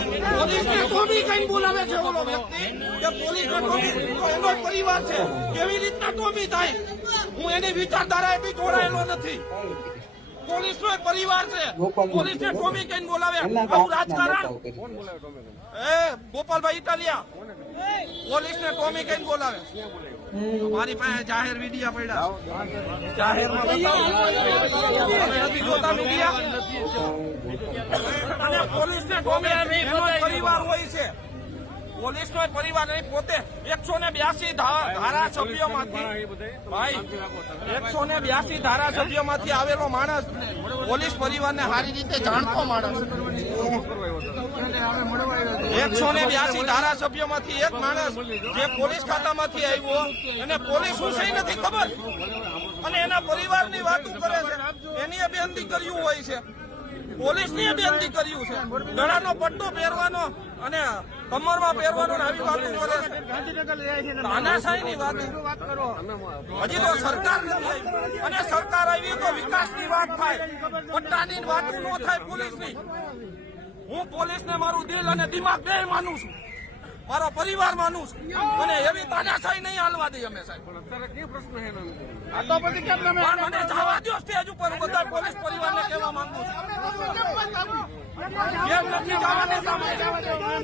પોલીસને ટોમી કઈ બોલાવે છે ઓલો વ્યક્તિ કે પોલીસને ટોમી તો એનો જ પરિવાર છે કેવી રીતના ટોમી થાય હું એની વિચારધારાએ બી જોડાયેલો નથી પોલીસનો એક પરિવાર છે પોલીસને ટોમી કઈ બોલાવે આવું રાજકારણ ગોપાલભાઈ ઇટાલિયા પોલીસને ટોમી કઈ બોલાવે મારી પાસે જાહેર વિડિયા પડ્યા જાહેરમાં નથી જોતા મીડિયા અને પોલીસને ટોમી એનો પરિવાર હોય છે પોલીસનો પરિવાર નહીં પોતે 182 ધારાસભ્યોમાંથી ભાઈ 182 ધારાસભ્યોમાંથી આવેલો માણસ પોલીસ પરિવારને સારી રીતે જાણતો માણસ 182 ધારાસભ્યોમાંથી એક માણસ જે પોલીસ ખાતામાંથી આવ્યો અને પોલીસ શું છે નથી ખબર અને એના પરિવારની વાતો કરે છે એની બેનતી કર્યું હોય છે પોલીસની બેનતી કર્યું છે ગળાનો પટ્ટો પહેરવાનો અને કમરમાં પહેરવાનો આવી વાતો કરે છે તાનાશાહીની વાત હજી તો સરકાર નથી અને સરકાર આવી તો વિકાસની વાત થાય પટ્ટાની વાતો ન થાય પોલીસની હું પોલીસને મારું દિલ અને દિમાગ બે માનું છું મારો પરિવાર માનું છું અને એવી તાનાશાહી નહીં હાલવા દઈએ અમે સાહેબ મને જવા દો સ્ટેજ ઉપર બધા પોલીસ પરિવારને કહેવા માંગુ છું કેમ નથી જવાની સામે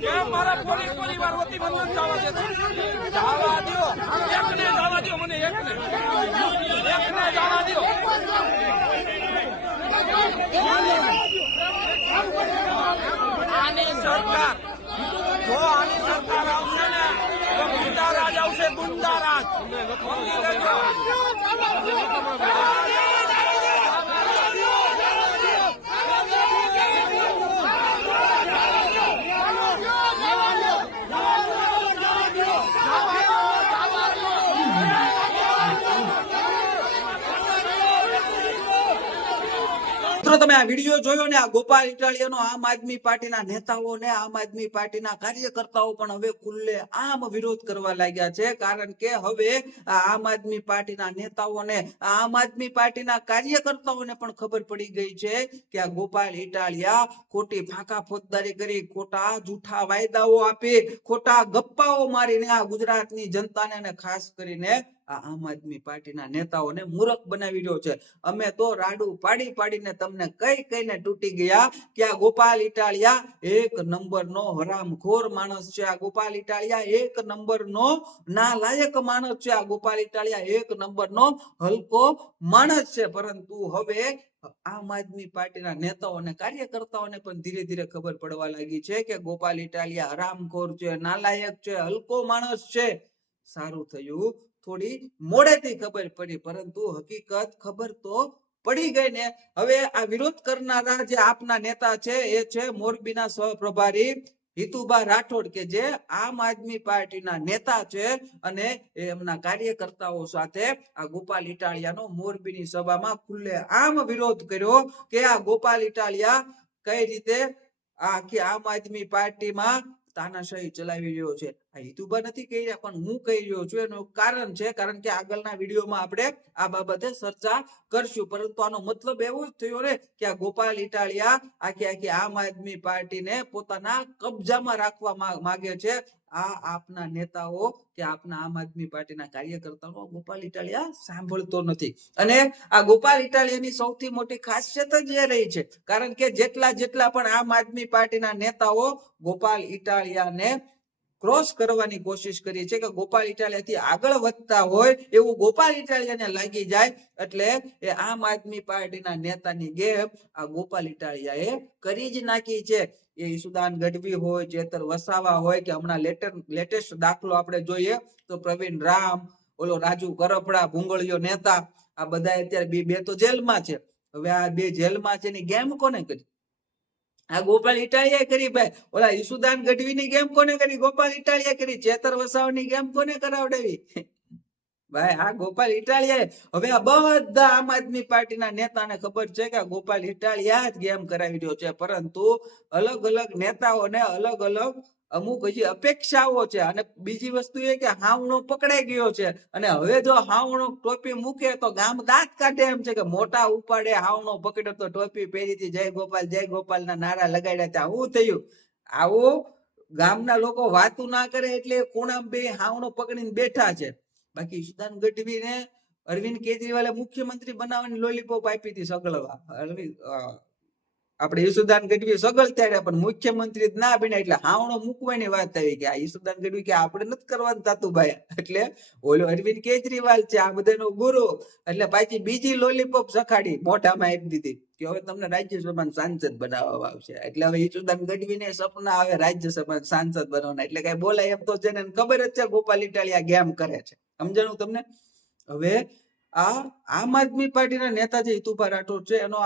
કેમ મારા પોલીસ પરિવાર વતી મને જવા દેતા જવા દો એકને જવા દો મને એકને જવા દો આની સરકાર જો આની સરકાર આવશે ને તો ગુંડારાજ આવશે ગુંડારાજ તમે આ વિડીયો જોયો ને આ ગોપાલ ઇટાલિયાનો આમ આદમી પાર્ટીના નેતાઓ ને આમ આદમી પાર્ટીના કાર્યકર્તાઓ પણ હવે ખુલ્લે આમ વિરોધ કરવા લાગ્યા છે કારણ કે હવે આમ આદમી પાર્ટીના નેતાઓને આમ આદમી પાર્ટીના કાર્યકર્તાઓને પણ ખબર પડી ગઈ છે કે આ ગોપાલ ઇટાલિયા ખોટી ફાંકા ફોજદારી કરી ખોટા જૂઠા વાયદાઓ આપી ખોટા ગપ્પાઓ મારીને આ ગુજરાતની જનતાને અને ખાસ કરીને આ આમ આદમી પાર્ટીના નેતાઓને મૂર્ખ બનાવી રહ્યો છે અમે તો રાડું પાડી પાડીને તમને કઈ કઈને તૂટી ગયા કે આ ગોપાલ ઇટાલિયા એક નંબરનો હરામખોર માણસ છે આ ગોપાલ ઇટાલિયા એક નંબરનો નાલાયક માણસ છે આ ગોપાલ ઇટાલિયા એક નંબરનો હલકો માણસ છે પરંતુ હવે આમ આદમી પાર્ટીના નેતાઓ અને કાર્યકર્તાઓને પણ ધીરે ધીરે ખબર પડવા લાગી છે કે ગોપાલ ઇટાલિયા હરામખોર છે નાલાયક છે હલકો માણસ છે સારું થયું થોડી મોડેથી ખબર પડી પરંતુ હકીકત ખબર તો પડી ગઈ ને હવે આ વિરોધ કરનારા જે આપના નેતા છે એ છે મોરબીના સહપ્રભારી હિતુબા રાઠોડ કે જે આમ આદમી પાર્ટીના નેતા છે અને એમના કાર્યકર્તાઓ સાથે આ ગોપાલ ઇટાલિયાનો મોરબીની સભામાં ખુલ્લે આમ વિરોધ કર્યો કે આ ગોપાલ ઇટાલિયા કઈ રીતે આખી આમ આદમી પાર્ટીમાં તાનાશાહી ચલાવી રહ્યો છે આ હિતુબા નથી કહી રહ્યા પણ હું કહી રહ્યો છું એનું કારણ છે કારણ કે આગળના વિડીયોમાં આપણે આ બાબતે ચર્ચા કરશું પરંતુ આનો મતલબ એવો જ થયો ને કે આ ગોપાલ ઇટાલિયા આખી આમ આદમી પાર્ટીને પોતાના કબજામાં રાખવા માંગે છે આ આપના નેતાઓ કે આપના આમ આદમી પાર્ટીના કાર્યકર્તાઓ ગોપાલ ઇટાલિયા સાંભળતો નથી અને આ ગોપાલ ઇટાલિયાની સૌથી મોટી ખાસિયત જ એ રહી છે કારણ કે જેટલા પણ આમ આદમી પાર્ટીના નેતાઓ ગોપાલ ઇટાલિયાને ક્રોસ કરવાની કોશિશ કરી છે કે ગોપાલ ઇટાલિયાથી આગળ વધતા હોય એવું ગોપાલ ઇટાલિયાને લાગી જાય એટલે એ આમ આદમી પાર્ટીના નેતાની ગેમ આ ગોપાલ ઇટાલિયાએ કરી જ નાખી છે એ ઈસુદાન ગઢવી હોય ચેતર વસાવા હોય કે હમણાં લેટેસ્ટ દાખલો આપણે જોઈએ તો પ્રવીણ રામ ઓલો રાજુ કરપડા ભૂંગળીયો નેતા આ બધા અત્યારે બે તો જેલમાં છે હવે આ બે જેલમાં છે એની ગેમ કોને કરી આ ગોપાલ ઇટાલિયા કરી ભાઈ ઓલા ઈસુદાન ગઢવીની ગેમ કોને કરી ગોપાલ ઇટાલિયા કરી ચેતર વસાવાની ગેમ કોને કરાવડાવી ભાઈ આ ગોપાલ ઇટાલિયા હવે આ બધા આમ આદમી પાર્ટીના નેતાને ખબર છે કે ગોપાલ ઇટાલિયા જ ગેમ કરાવી રહ્યો છે પરંતુ અલગ અલગ નેતાઓને અલગ અલગ અમુક હજી અપેક્ષાઓ છે અને બીજી વસ્તુ એ કે હાવણો પકડાઈ ગયો છે અને હવે જો હાવણો ટોપી મૂકે તો ગામ દાંત કાઢે એમ છે કે મોટા ઉપાડે હાવણો પકડ્યો તો ટોપી પહેરીથી જય ગોપાલ ના નારા લગાડ્યા ત્યાં શું થયું આવો ગામના લોકો વાતું ના કરે એટલે કોણામાં બે હાવણો પકડીને બેઠા છે. બાકી ઈશુદાન ગઢવીને અરવિંદ કેજરીવાલે મુખ્યમંત્રી બનાવવાની લોલીપોપ આપી હતી સગળવા. આપણે ઈશુદાન ગઢવી સગળત્યારે પણ મુખ્યમંત્રી જ ના બન્યા એટલે હાવણો મૂકવાની વાત આવી કે આ ઈશુદાન ગઢવી કે આપણે નથી કરવાનું તાતુભાઈ. એટલે ઓલો અરવિંદ કેજરીવાલ છે આ બધાનો ગુરુ, એટલે પાછી બીજી લોલીપોપ સખાડી મોઢામાં આપી દીધી કે હવે તમને રાજ્યસભામાં સાંસદ બનાવવામાં આવશે. એટલે હવે ઈશુદાન ગઢવીને સપના આવે રાજ્યસભામાં સાંસદ બનવાના, એટલે કઈ બોલાય એમ તો છે ને ખબર જ છે ગોપાલ ઇટાલિયા ગેમ કરે છે. સમજાણું તમને? હવે આ આમ આદમી પાર્ટીના નેતા જે હિતુભા રાઠોડ છે એનો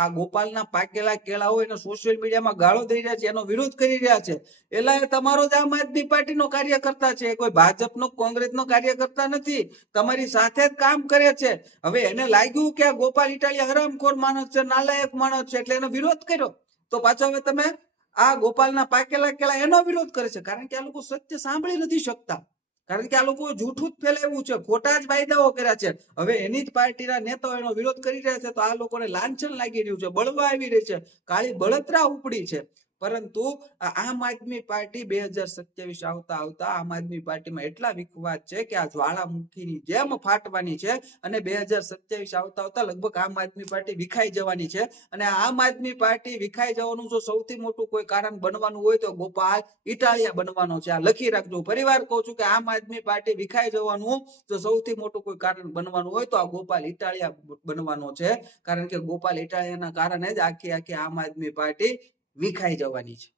આ ગોપાલના પાકેલા કેળાઓ એને સોશિયલ મીડિયામાં ગાળો દઈ રહ્યા છે, એનો વિરોધ કરી રહ્યા છે. એટલે તમારો જ આમ આદમી પાર્ટીનો કાર્યકર્તા છે, કોઈ ભાજપનો કોંગ્રેસનો કાર્યકર્તા નથી, તમારી સાથે જ કામ કરે છે. હવે એને લાગ્યું કે આ ગોપાલ ઇટાલિયા હરામખોર માણસ છે, નાલાયક માણસ છે, એટલે એનો વિરોધ કર્યો. તો પાછો હવે તમે આ ગોપાલના પાકેલા કેળા એનો વિરોધ કરે છે, કારણ કે આ લોકો સત્ય સાંભળી નથી શકતા, કારણ કે આ લોકો જૂઠું જ ફેલાવ્યું છે, ખોટા જ વાયદાઓ કર્યા છે. હવે એની જ પાર્ટીના નેતાઓ એનો વિરોધ કરી રહ્યા છે, તો આ લોકોને લાંછન લાગી રહ્યું છે, બળવા આવી રહી છે, કાળી બળતરા ઉપડી છે. પરંતુ આમ આદમી પાર્ટી 2027 આવતા આવતા આમ આદમી પાર્ટીમાં એટલા વિખવાદ છે કે આ જ્વાળામુખીની જેમ ફાટવાની છે, અને 2027 આવતા આવતા લગભગ આમ આદમી પાર્ટી વિખાઈ જવાની છે. અને આમ આદમી પાર્ટી વિખાઈ જવાનું જો સૌથી મોટું કોઈ કારણ બનવાનું હોય તો ગોપાલ ઇટાલિયા બનવાનો છે. આ લખી રાખજો. ફરીવાર કહું છું કે આમ આદમી પાર્ટી વિખાઈ જવાનું જો સૌથી મોટું કોઈ કારણ બનવાનું હોય તો આ ગોપાલ ઇટાલિયા બનવાનો છે, કારણ કે ગોપાલ ઇટાલિયાના કારણે જ આખી આમ આદમી પાર્ટી વિખાઈ જવાની છે.